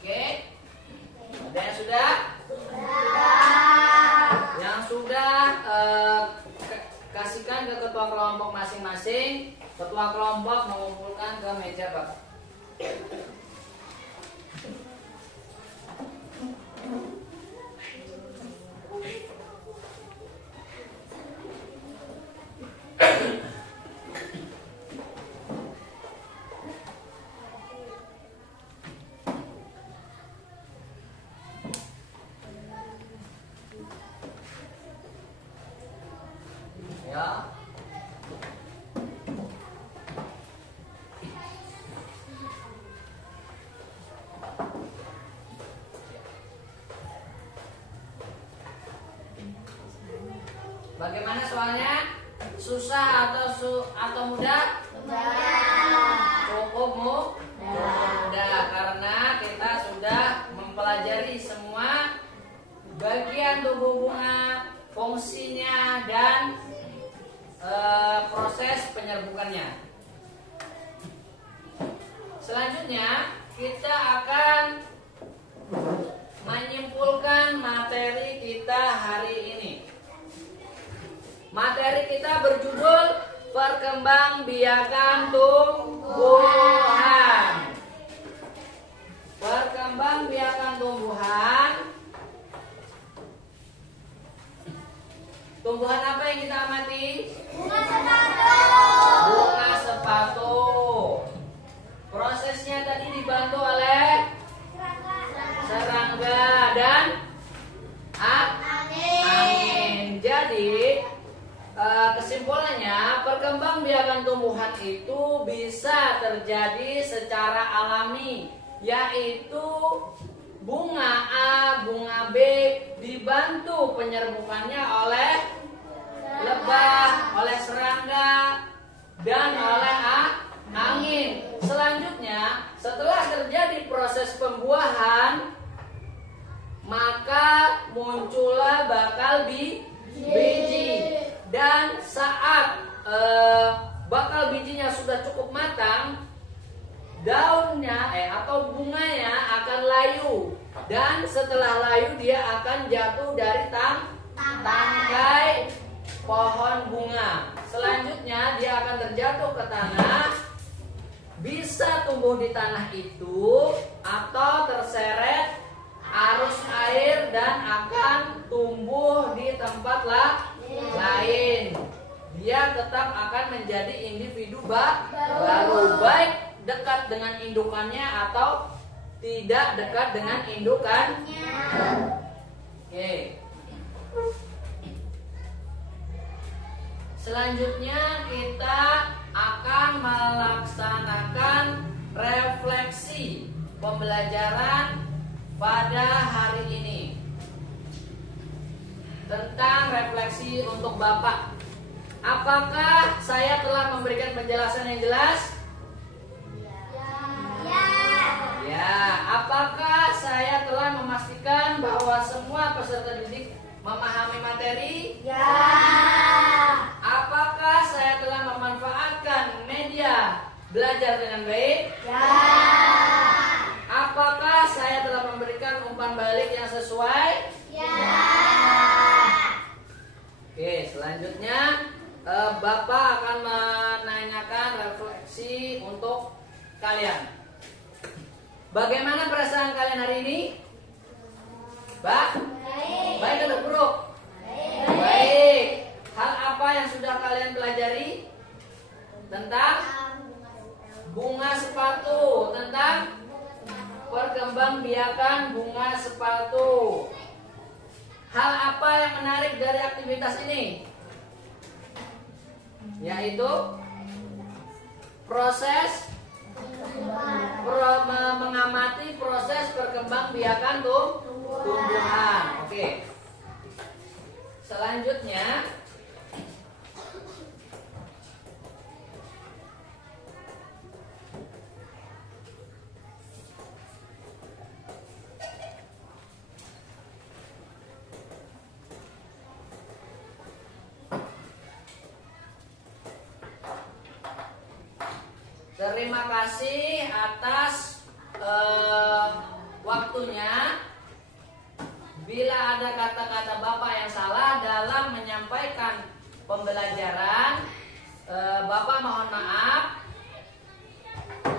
Oke, ada yang sudah? Yang sudah kasihkan ke ketua kelompok masing-masing. Ketua kelompok mengumpulkan ke meja Bapak. Ya. Bagaimana soalnya? Susah atau mudah? Cukup mudah karena kita sudah mempelajari semua bagian tubuh bunga, fungsinya dan proses penyerbukannya. Selanjutnya kita akan menyimpulkan materi kita hari ini. Materi kita berjudul Perkembangbiakan Tumbuhan. Perkembangbiakan tumbuhan. Tumbuhan apa yang kita amati? Bunga sepatu. Bunga sepatu. Prosesnya tadi dibantu oleh serangga dan angin. Jadi kesimpulannya, perkembangbiakan tumbuhan itu bisa terjadi secara alami, yaitu bunga A, bunga B dibantu penyerbukannya oleh lebah, oleh serangga, dan oleh angin. Selanjutnya, setelah terjadi proses pembuahan, maka muncullah bakal biji. Dan saat bakal bijinya sudah cukup matang, daunnya atau bunganya akan layu, dan setelah layu dia akan jatuh dari tangkai pohon bunga. Selanjutnya dia akan terjatuh ke tanah, bisa tumbuh di tanah itu atau terseret arus air dan akan tumbuh di tempat lain. Dia tetap akan menjadi individu baru, baik dekat dengan indukannya atau tidak dekat dengan indukannya. Oke. Selanjutnya kita akan melaksanakan refleksi pembelajaran pada hari ini. Tentang refleksi untuk Bapak. Apakah saya telah memberikan penjelasan yang jelas? Ya. Apakah saya telah memastikan bahwa semua peserta didik memahami materi? Ya. Apakah saya telah memanfaatkan media belajar dengan baik? Ya. Apakah saya telah memberikan umpan balik yang sesuai? Ya. Oke, selanjutnya Bapak akan menanyakan refleksi untuk kalian. Bagaimana perasaan kalian hari ini? Baik atau buruk? Baik. Hal apa yang sudah kalian pelajari? Tentang bunga sepatu, tentang perkembangbiakan bunga sepatu. Hal apa yang menarik dari aktivitas ini? Yaitu proses mengamati proses perkembangbiakan tumbuhan. Oke. Selanjutnya terima kasih atas waktunya. Bila ada kata-kata Bapak yang salah dalam menyampaikan pembelajaran, Bapak mohon maaf.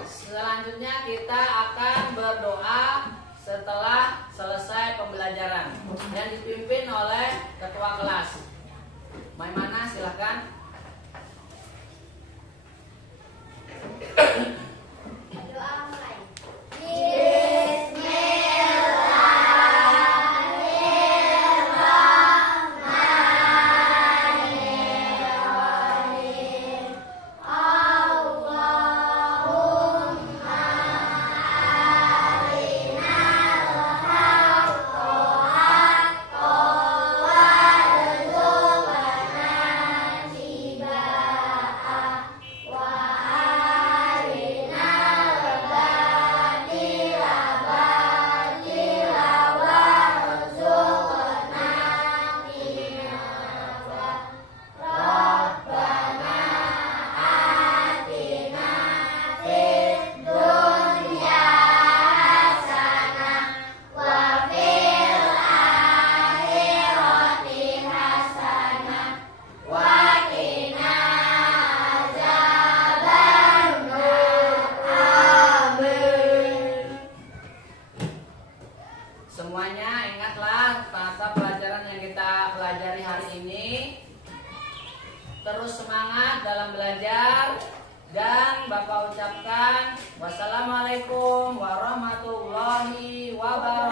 Selanjutnya kita akan berdoa setelah selesai pembelajaran yang dipimpin oleh ketua kelas. Maimana, silakan. Doa mulai. Semuanya ingatlah mata pelajaran yang kita pelajari hari ini. Terus semangat dalam belajar. Dan Bapak ucapkan wassalamualaikum warahmatullahi wabarakatuh.